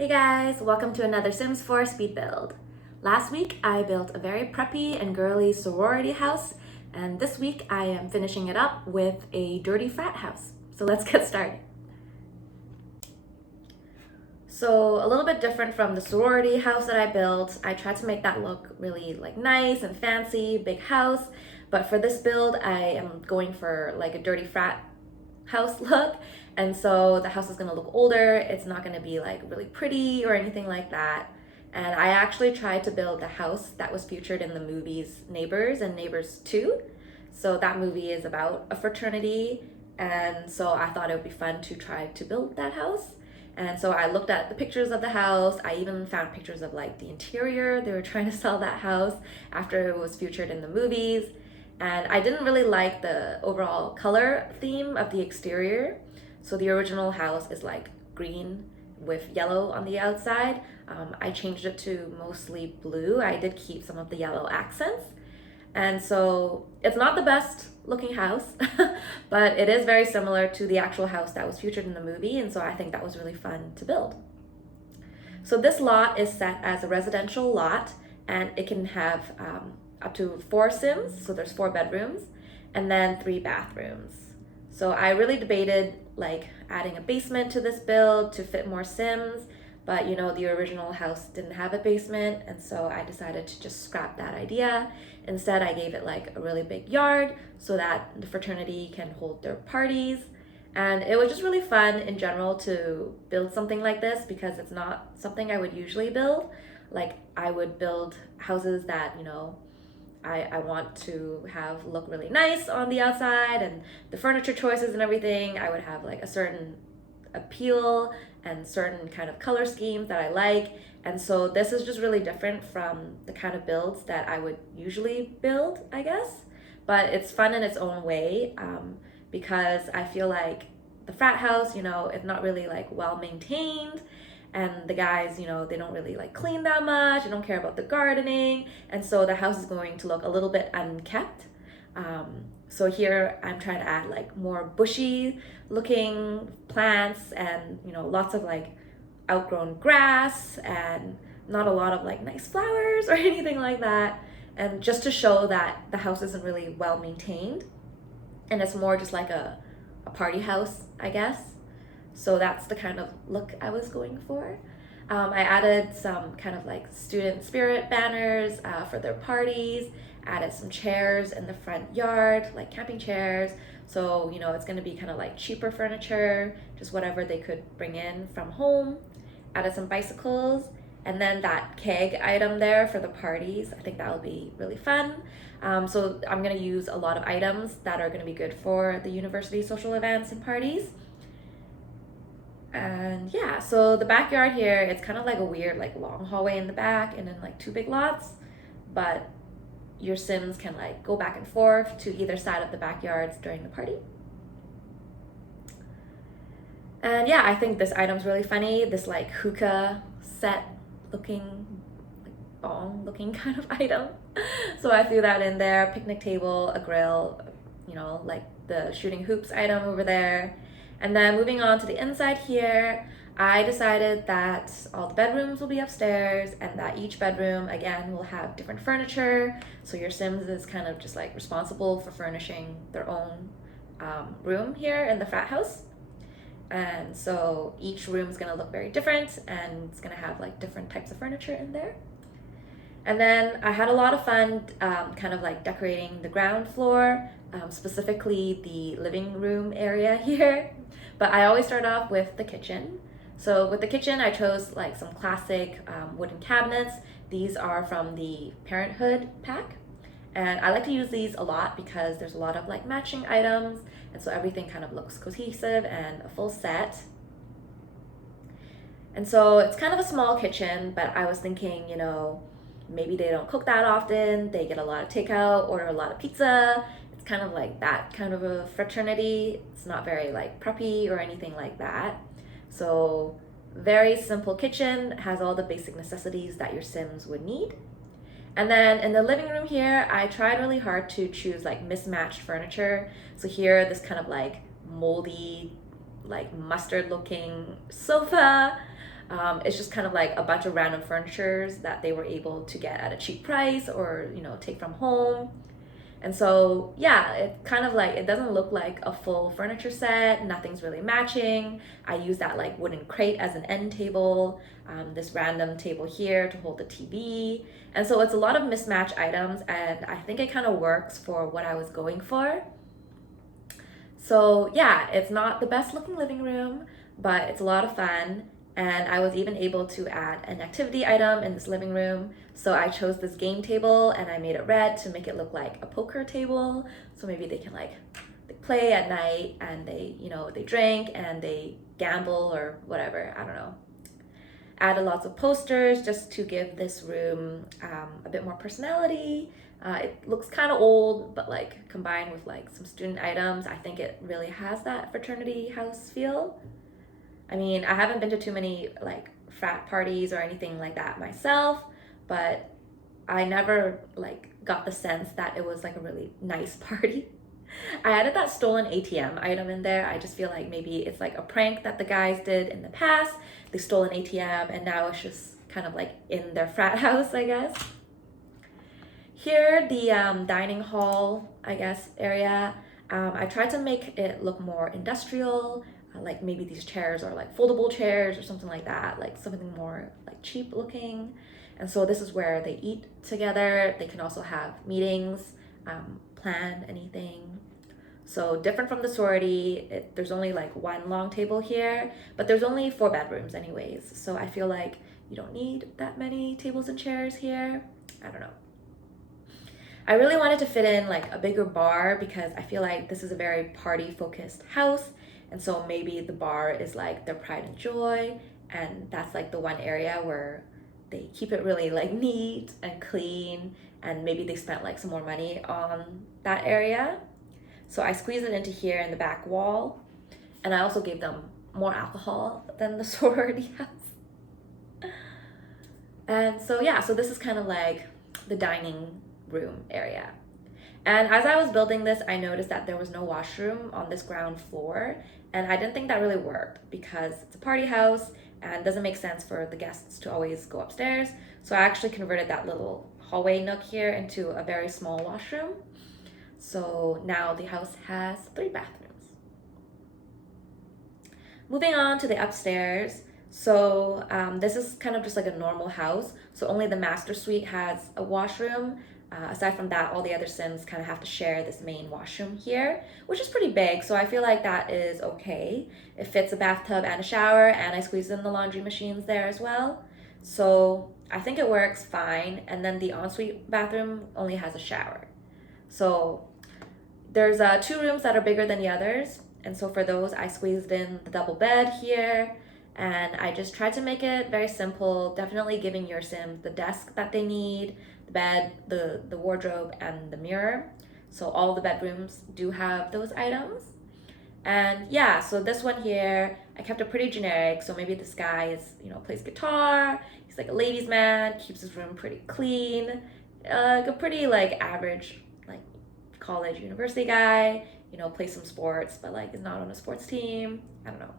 Hey guys, welcome to another Sims 4 speed build. Last week I built a very preppy and girly sorority house, and this week I am finishing it up with a dirty frat house. So let's get started. So a little bit different from the sorority house that I built. I tried to make that look really nice and fancy, big house, but for this build I am going for a dirty frat house look. And so the house is gonna look older. It's not gonna be really pretty or anything like that. And I actually tried to build the house that was featured in the movies Neighbours and Neighbours 2. So that movie is about a fraternity. And so I thought it would be fun to try to build that house. And so I looked at the pictures of the house. I even found pictures of the interior. They were trying to sell that house after it was featured in the movies. And I didn't really like the overall color theme of the exterior. So the original house is green with yellow on the outside. I changed it to mostly blue. I did keep some of the yellow accents. And so it's not the best looking house, but it is very similar to the actual house that was featured in the movie. And so I think that was really fun to build. So this lot is set as a residential lot, and it can have up to 4 Sims. So there's 4 bedrooms and then 3 bathrooms. So I really debated adding a basement to this build to fit more Sims, but the original house didn't have a basement, and so I decided to just scrap that idea. Instead, I gave it a really big yard so that the fraternity can hold their parties. And it was just really fun in general to build something like this because it's not something I would usually build. I would build houses that, I want to have look really nice on the outside, and the furniture choices and everything, I would have a certain appeal and certain kind of color schemes that I like. And so this is just really different from the kind of builds that I would usually build, I guess. But it's fun in its own way because I feel like the frat house, it's not really well maintained. And the guys, they don't really clean that much. They don't care about the gardening. And so the house is going to look a little bit unkept. So here I'm trying to add more bushy looking plants and, lots of outgrown grass and not a lot of nice flowers or anything like that. And just to show that the house isn't really well maintained. And it's more just a party house, I guess. So that's the kind of look I was going for. I added some kind of student spirit banners for their parties, added some chairs in the front yard, camping chairs. So, it's gonna be kind of cheaper furniture, just whatever they could bring in from home. Added some bicycles, and then that keg item there for the parties. I think that will be really fun. So I'm gonna use a lot of items that are gonna be good for the university social events and parties. And yeah, so the backyard here, it's kind of a weird long hallway in the back and then 2 big lots, but your Sims can go back and forth to either side of the backyards during the party. And yeah, I think this item's really funny, this hookah set looking, bong looking kind of item. So I threw that in there, picnic table, a grill, the shooting hoops item over there. And then moving on to the inside here, I decided that all the bedrooms will be upstairs and that each bedroom, again, will have different furniture. So your Sims is kind of just responsible for furnishing their own room here in the frat house. And so each room is gonna look very different and it's gonna have different types of furniture in there. And then I had a lot of fun kind of decorating the ground floor, specifically the living room area here. But I always start off with the kitchen. So with the kitchen, I chose some classic wooden cabinets. These are from the Parenthood pack. And I like to use these a lot because there's a lot of matching items. And so everything kind of looks cohesive and a full set. And so it's kind of a small kitchen, but I was thinking, maybe they don't cook that often. They get a lot of takeout, order a lot of pizza. It's kind of that kind of a fraternity. It's not very preppy or anything like that. So very simple kitchen, has all the basic necessities that your Sims would need. And then in the living room here, I tried really hard to choose mismatched furniture. So here, this kind of moldy, mustard looking sofa. It's just kind of like a bunch of random furnitures that they were able to get at a cheap price or, take from home. And so, yeah, it kind of like, it doesn't look like a full furniture set. Nothing's really matching. I use that like wooden crate as an end table, this random table here to hold the TV. And so it's a lot of mismatched items, and I think it kind of works for what I was going for. So yeah, it's not the best looking living room, but it's a lot of fun. And I was even able to add an activity item in this living room. So I chose this game table and I made it red to make it look like a poker table. So maybe they can they play at night and they drink and they gamble or whatever, I don't know. Added lots of posters just to give this room a bit more personality. It looks kind of old, but like combined with like some student items, I think it really has that fraternity house feel. I mean, I haven't been to too many like frat parties or anything like that myself, but I never like got the sense that it was like a really nice party. I added that stolen ATM item in there. I just feel like maybe it's like a prank that the guys did in the past. They stole an ATM and now it's just kind of like in their frat house, I guess. Here, the dining hall, I guess, area, I tried to make it look more industrial. Like maybe these chairs are like foldable chairs or something like that, like something more like cheap looking. And so this is where they eat together. They can also have meetings, plan anything. So different from the sorority, there's only like one long table here, but there's only 4 bedrooms anyways. So I feel like you don't need that many tables and chairs here. I don't know. I really wanted to fit in like a bigger bar because I feel like this is a very party focused house. And so maybe the bar is like their pride and joy. And that's like the one area where they keep it really like neat and clean. And maybe they spent like some more money on that area. So I squeezed it into here in the back wall. And I also gave them more alcohol than the sorority house. And so yeah, so this is kind of like the dining room area. And as I was building this, I noticed that there was no washroom on this ground floor. And I didn't think that really worked because it's a party house and it doesn't make sense for the guests to always go upstairs. So I actually converted that little hallway nook here into a very small washroom. So now the house has 3 bathrooms. Moving on to the upstairs. So this is kind of just like a normal house. So only the master suite has a washroom. Aside from that, all the other Sims kind of have to share this main washroom here, which is pretty big, so I feel like that is okay. It fits a bathtub and a shower, and I squeezed in the laundry machines there as well. So I think it works fine, and then the ensuite bathroom only has a shower. So there's 2 rooms that are bigger than the others, and so for those, I squeezed in the double bed here, and I just tried to make it very simple, definitely giving your Sims the desk that they need, the bed, the wardrobe, and the mirror. So all the bedrooms do have those items. And yeah, so this one here, I kept it pretty generic. So maybe this guy is, plays guitar. He's like a ladies' man, keeps his room pretty clean. Like a pretty like average like college university guy, plays some sports, but like is not on a sports team. I don't know.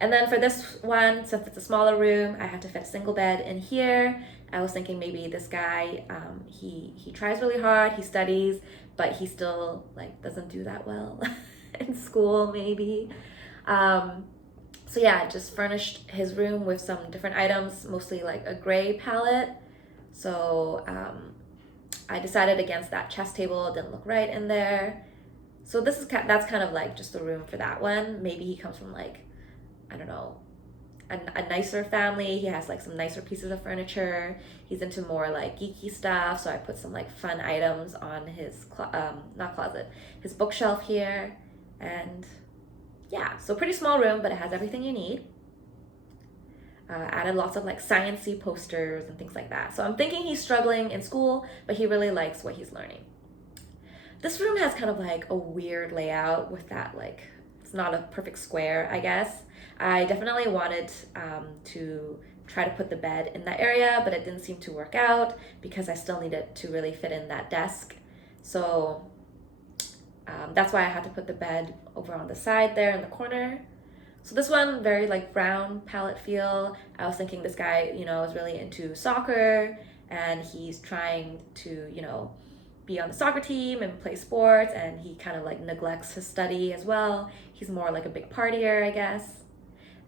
And then for this one, since it's a smaller room, I had to fit a single bed in here. I was thinking maybe this guy, he tries really hard, he studies, but he still like doesn't do that well in school maybe. So yeah, I just furnished his room with some different items, mostly like a gray palette. So I decided against that chess table, it didn't look right in there. So that's kind of like just the room for that one. Maybe he comes from like, I don't know, a nicer family. He has like some nicer pieces of furniture. He's into more like geeky stuff. So I put some like fun items on his, not closet, his bookshelf here. And yeah, so pretty small room, but it has everything you need. Added lots of like science-y posters and things like that. So I'm thinking he's struggling in school, but he really likes what he's learning. This room has kind of like a weird layout with that like, it's not a perfect square, I guess. I definitely wanted to try to put the bed in that area, but it didn't seem to work out because I still needed to really fit in that desk. So that's why I had to put the bed over on the side there in the corner. So this one, very like brown palette feel. I was thinking this guy, is really into soccer, and he's trying to, be on the soccer team and play sports, and he kind of like neglects his study as well. He's more like a big partier, I guess.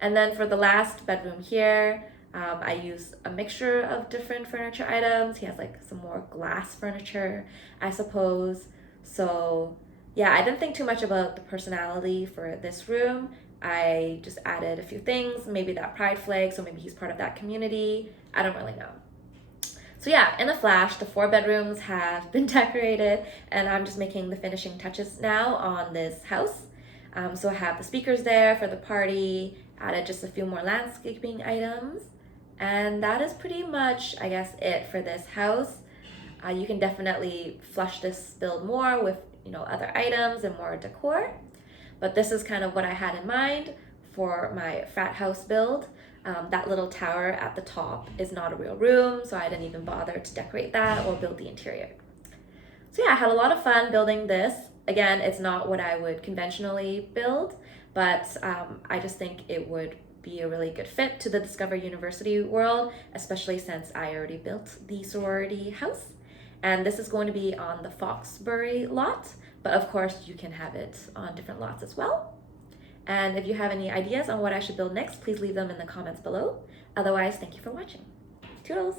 And then for the last bedroom here, I used a mixture of different furniture items. He has like some more glass furniture, I suppose. So yeah, I didn't think too much about the personality for this room. I just added a few things, maybe that pride flag, so maybe he's part of that community. I don't really know. So yeah, in a flash, the 4 bedrooms have been decorated, and I'm just making the finishing touches now on this house. So I have the speakers there for the party, added just a few more landscaping items, and that is pretty much, I guess, it for this house. You can definitely flush this build more with, other items and more decor, but this is kind of what I had in mind for my frat house build. That little tower at the top is not a real room, so I didn't even bother to decorate that or build the interior. So yeah, I had a lot of fun building this. Again, it's not what I would conventionally build, but I just think it would be a really good fit to the Discover University world, especially since I already built the sorority house. And this is going to be on the Foxbury lot, but of course you can have it on different lots as well. And if you have any ideas on what I should build next, please leave them in the comments below. Otherwise, thank you for watching. Toodles!